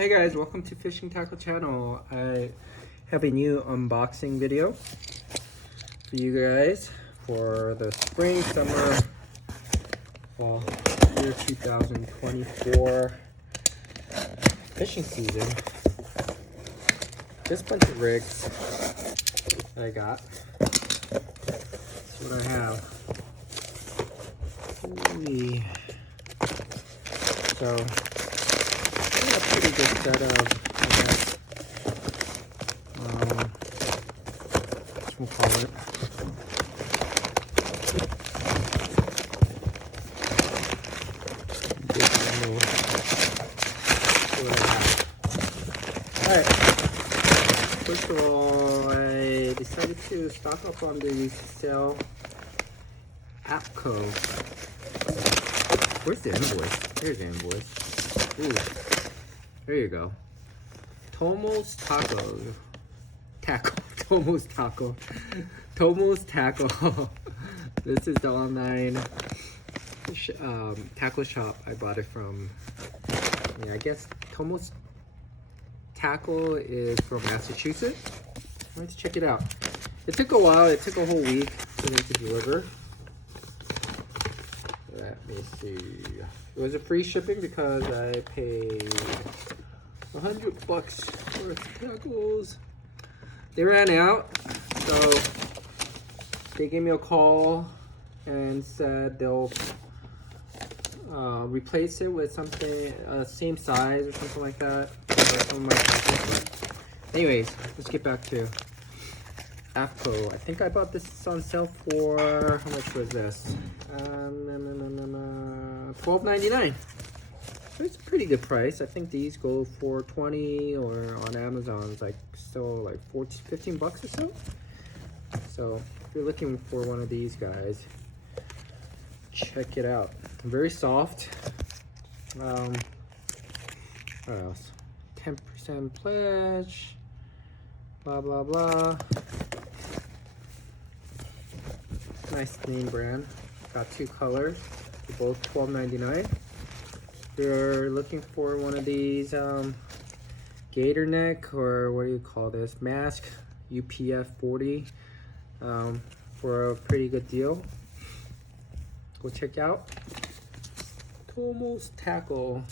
Hey guys, welcome to Fishing Tackle Channel. I have a new unboxing video for you guys for the spring, summer, fall year 2024 fishing season. This bunch of rigs that I got. That's what I have. Ooh-wee. So a pretty good setup, I guess. We'll call it. Alright. First of all, I decided to stock up on the Cell Appco. Where's the invoice? Here's the invoice. Ooh. There you go. Tomo's Taco. Tomo's Taco. Tomo's Tackle. This is the online tackle shop I bought it from. Yeah, I guess Tomo's Tackle is from Massachusetts. Let's check it out. It took a while. It took a whole week for them to deliver. Let me see. It was a free shipping because I paid $100 for tackles. They ran out, so they gave me a call and said they'll replace it with something same size or something like that for some of my tackles. But anyways, let's get back to Appco. I think I bought this on sale for, how much was this? $12.99. It's a pretty good price. I think these go for $20, or on Amazon it's like still like 15 bucks or so. So if you're looking for one of these guys, check it out. Very soft. What else? 10% pledge. Blah blah blah. Nice name brand. Got two colors. They're both $12.99. You're looking for one of these gator neck, or what do you call this, mask, UPF 40, for a pretty good deal. Go check out Tomo's Tackle.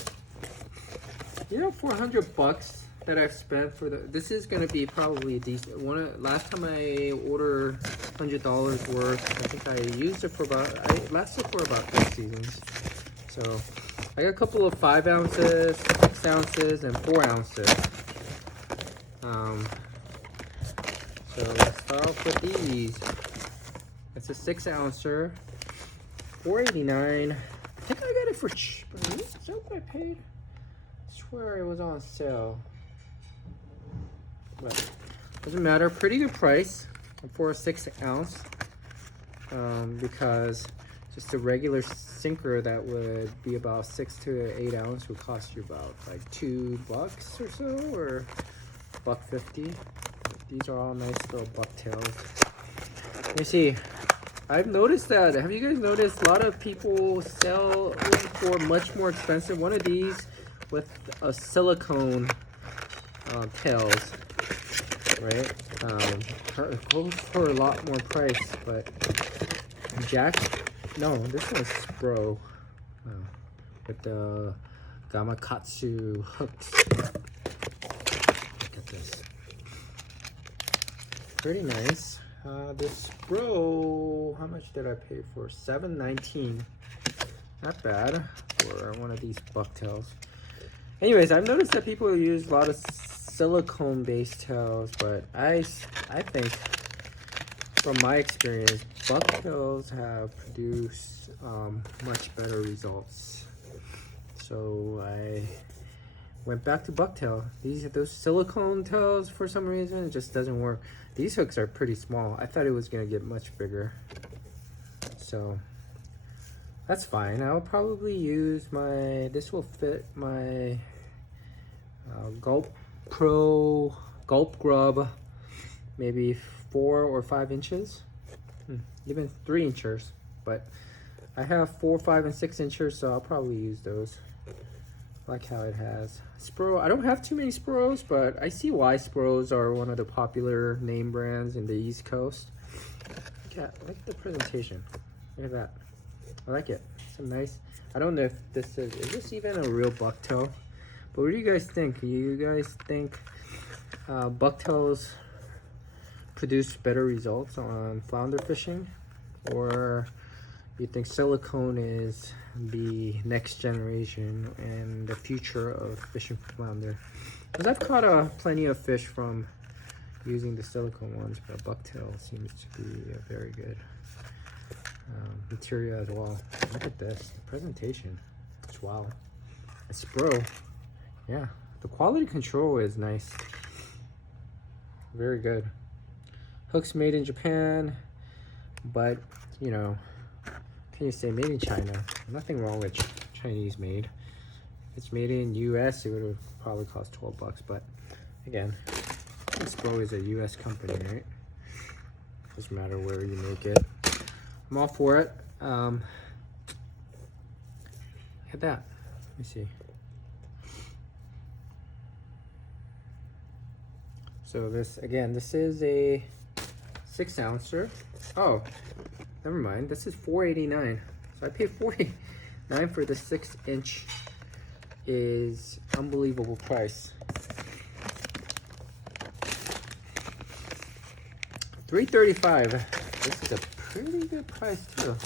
You know, $400 that I've spent for this is gonna be probably a decent one. Last time I ordered $100 worth, I think I used it for it lasted for about 2 seasons. So I got a couple of 5 ounces, 6 ounces, and 4 ounces. So let's start off with these. It's a 6 ouncer, $4.89. I think I got it for cheap. Is that what I paid? I swear it was on sale. But doesn't matter. Pretty good price for a 6 ounce. Because just a regular sinker that would be about 6 to 8 ounce would cost you about like $2 or so, or $1.50. These are all nice little bucktails. You see, I've noticed that. Have you guys noticed a lot of people sell for much more expensive? One of these with a silicone tails, right? Goes for a lot more price, but no, this one's Spro with the Gamakatsu hooks. Look at this. Pretty nice. This Spro, how much did I pay for? $7.19. Not bad for one of these bucktails. Anyways, I've noticed that people use a lot of silicone-based tails, but I think, from my experience, bucktails have produced much better results. So I went back to bucktail. Those silicone tails, for some reason, it just doesn't work. These hooks are pretty small. I thought it was gonna get much bigger. So that's fine. I'll probably use this will fit my Gulp Grub, maybe 4 or 5 inches, even 3 inches, but I have 4, 5, and 6 inches, so I'll probably use those. I like how it has Spro. I don't have too many Spros, but I see why Spros are one of the popular name brands in the East Coast. Yeah, I like the presentation. Look at that. I like it. It's a nice. I don't know if this is this even a real bucktail? But what do you guys think? You guys think bucktails produce better results on flounder fishing, or you think silicone is the next generation and the future of fishing for flounder? Because I've caught plenty of fish from using the silicone ones, but bucktail seems to be a very good material as well. Look at this, the presentation. It's wow. It's Spro. Yeah, the quality control is nice. Very good. Hooks made in Japan, but you know, can you say made in China? Nothing wrong with Chinese made. If it's made in US, it would have probably cost 12 bucks, but again, Spro is a US company, right? Doesn't matter where you make it. I'm all for it. Look at that. Let me see. So this, again, this is a 6 ouncer. Oh, never mind. This is $4.89. So I paid $4.89 for the 6-inch. Is unbelievable price. $3.35. This is a pretty good price too.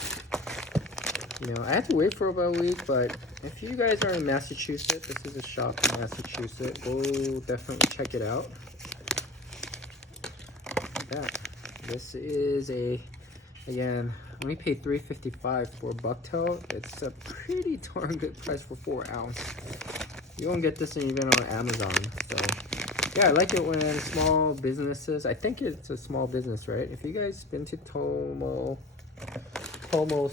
You know, I had to wait for about a week, but if you guys are in Massachusetts, this is a shop in Massachusetts. Go definitely check it out. That. This is again, we paid $3.55 for a bucktail. It's a pretty darn good price for 4 ounce. You won't get this even on Amazon. So yeah, I like it when small businesses. I think it's a small business, right? If you guys been to Tomo's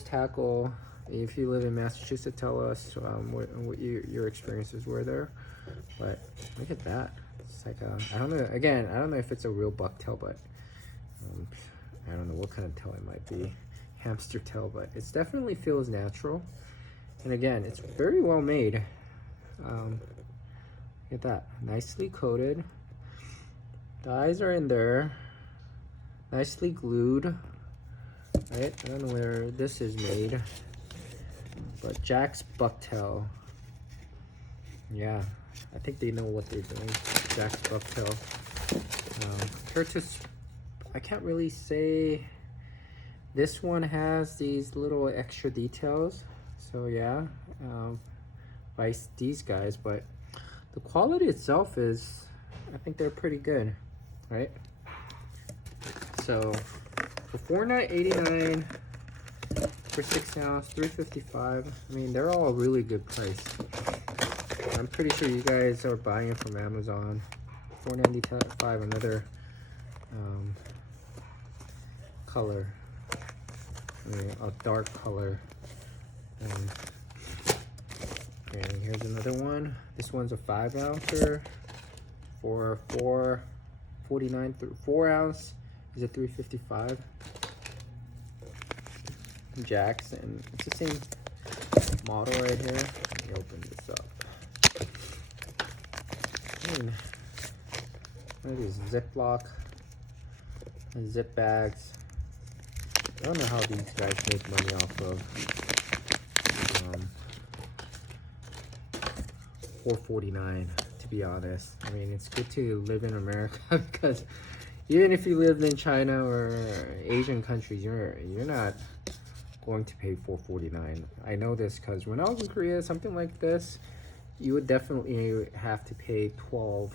Tackle, if you live in Massachusetts, tell us what your experiences were there. But look at that. It's like I don't know. Again, I don't know if it's a real bucktail, but I don't know what kind of tail it might be. Hamster tail, but it definitely feels natural. And again, it's very well made. Look at that, nicely coated. The eyes are in there, nicely glued. Right, I don't know where this is made, but Jack's Bucktail. Yeah, I think they know what they're doing. Jack's Bucktail. Compared to, I can't really say. This one has these little extra details. So yeah, by these guys, but the quality itself is, I think they're pretty good, right? So for $4.89 for 6 ounce, $3.55. I mean, they're all a really good price. I'm pretty sure you guys are buying it from Amazon. $4.95, another color, a dark color. Okay, here's another one. This one's a 5 ouncer for $4.49 through 4 ounce is a $3.55. Jackson. It's the same model right here. Let me open this up. One of these Ziploc and zip bags. I don't know how these guys make money off of $4.49, to be honest. I mean, it's good to live in America because even if you lived in China or Asian countries, you're not going to pay $4.49. I know this because when I was in Korea, something like this, you would definitely have to pay $12,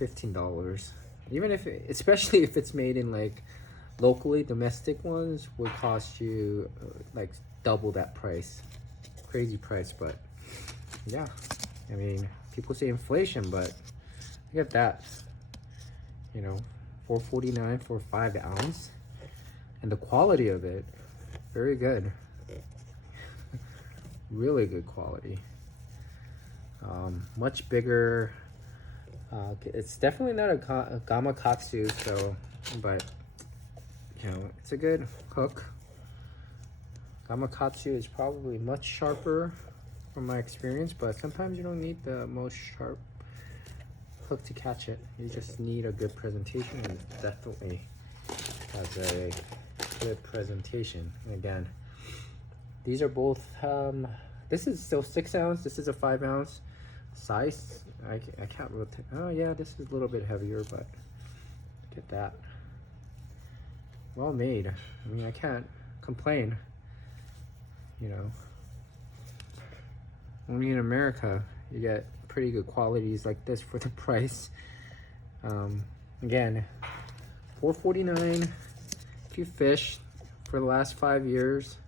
$15. Even if, especially if it's made in like locally, domestic ones would cost you like double that price. Crazy price, but yeah. I mean, people say inflation, but look at that. You know, $4.49 for 5 ounce, and the quality of it, very good. Really good quality. Much bigger. It's definitely not a gamakatsu, so, but you know, it's a good hook. Gamakatsu is probably much sharper from my experience, but sometimes you don't need the most sharp hook to catch it. You just need a good presentation, and it definitely has a good presentation. And again, these are both, this is still 6 ounce, this is a 5 ounce size. I can't really, oh yeah, this is a little bit heavier, but look at that. Well made. I mean, I can't complain, you know. Only in America you get pretty good qualities like this for the price. Again, $4.49 if you fish for the last 5 years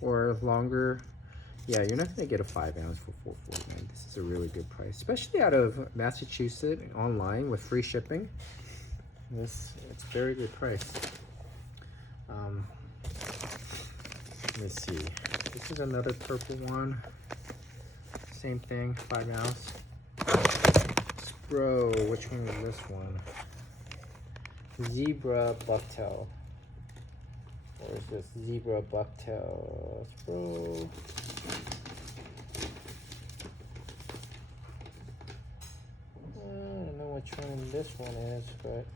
or longer. Yeah, you're not gonna get a 5 ounce for $4.49. This is a really good price, especially out of Massachusetts online with free shipping. It's a very good price. Let me see. This is another purple one. Same thing, 5 ounce. Bro, which one is this one? Zebra bucktail. Where's this zebra bucktail? Bro. I don't know which one this one is, but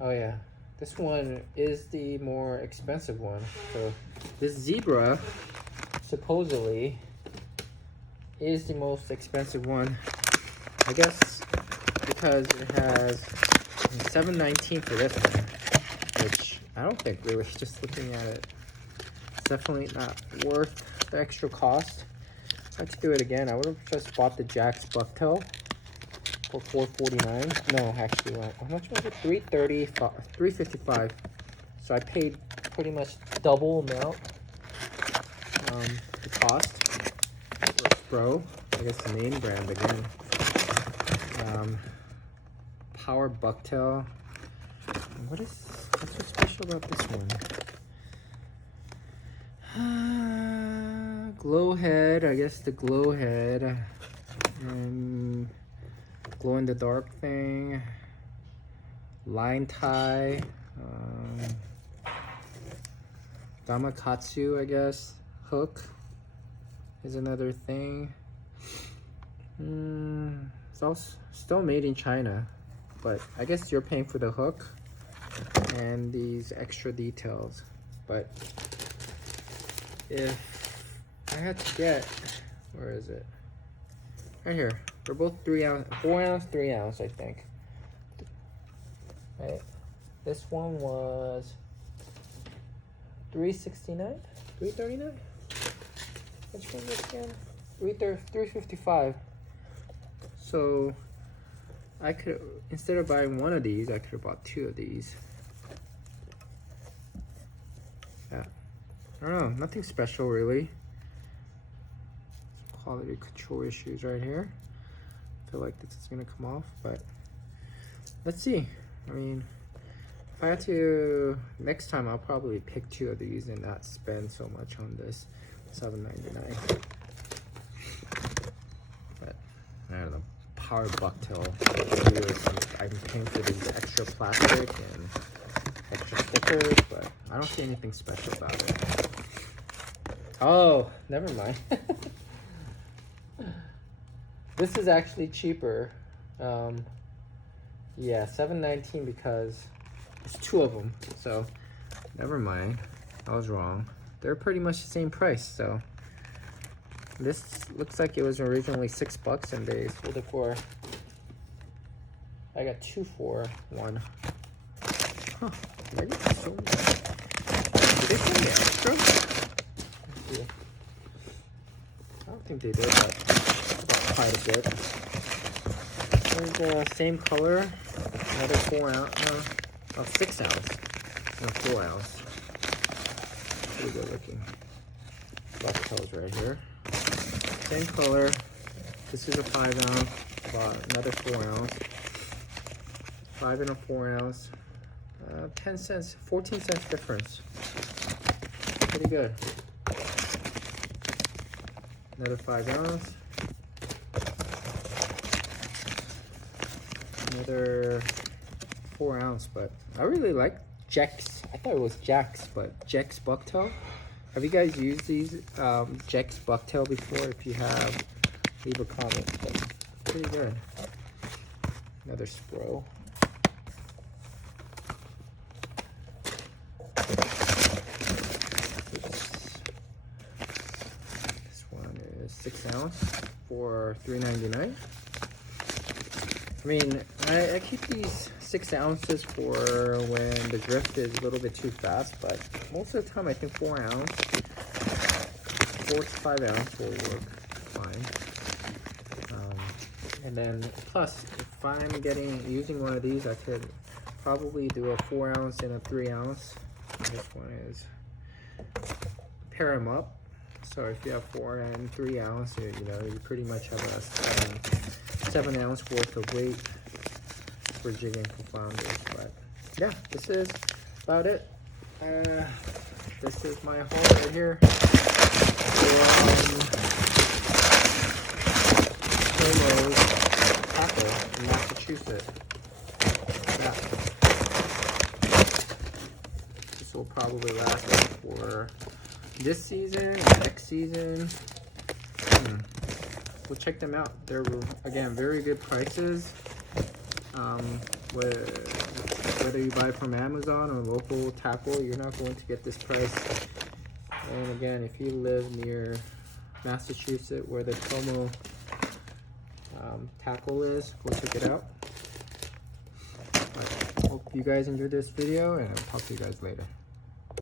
oh yeah, this one is the more expensive one. So this zebra supposedly is the most expensive one, I guess, because it has $7.19 for this one, which I don't think really, just looking at it, it's definitely not worth the extra cost. If I had to do it again, I would have just bought the Jack's bucktail for $4.49. No, actually, how much was it? $3.55. So I paid pretty much double amount the cost. Bro, I guess the main brand again. Power bucktail. What's so special about this one? Glow head, I guess the glow head. Glow in the dark thing. Line tie. Damakatsu, I guess. Hook is another thing. It's also still made in China, but I guess you're paying for the hook and these extra details. But if I had to get, where is it? Right here. They're both 3 ounce, 4 ounce, 3 ounce, I think. Right. This one was $3.69, $3.39. Which one is this again? $3.55. So I could, instead of buying one of these, I could have bought 2 of these. Yeah, I don't know, nothing special really. Some quality control issues right here. I feel like this is gonna come off, but let's see. I mean, if I had to, next time I'll probably pick 2 of these and not spend so much on this $7.99. But I don't know, power bucktail. I'm paying for these extra plastic and extra stickers, but I don't see anything special about it. Oh, never mind. This is actually cheaper. Yeah, $7.19 because it's 2 of them. So never mind, I was wrong. They're pretty much the same price. So this looks like it was originally $6 and they sold it for, I got 2 for 1. Huh, maybe they sold it. Did they send me extra? Let's see. I don't think they did, but quite a bit. There's the same color, another 4 ounce, 6 ounce, and 4 ounce. Pretty good looking. Bucktails right here. Same color. This is a 5 ounce. Bought another 4 ounce. 5 and a 4 ounce. 10 cents, 14 cents difference. Pretty good. Another 5 ounce. Another 4 ounce, but I really like Jigs. I thought it was Jack's, but Jigs bucktail. Have you guys used these Jigs bucktail before? If you have, leave a comment. Pretty good. Another Spro. This one is 6 ounce for $3.99. I mean, I keep these 6 ounces for when the drift is a little bit too fast, but most of the time I think 4 ounce, 4 to 5 ounce will work fine. And then plus, if I'm using one of these, I could probably do a 4 ounce and a 3 ounce. This one is pair them up. So if you have 4 and 3 ounce, you know, you pretty much have a 7 ounce worth of weight for jigging for flounders. But yeah, this is about it. This is my haul right here. Tomo tackle in Massachusetts. Yeah. This will probably last for this season, next season. We'll check them out. They're, again, very good prices. Whether you buy from Amazon or local tackle, you're not going to get this price. And again, if you live near Massachusetts where the Tomo tackle is, go check it out. But hope you guys enjoyed this video, and I'll talk to you guys later.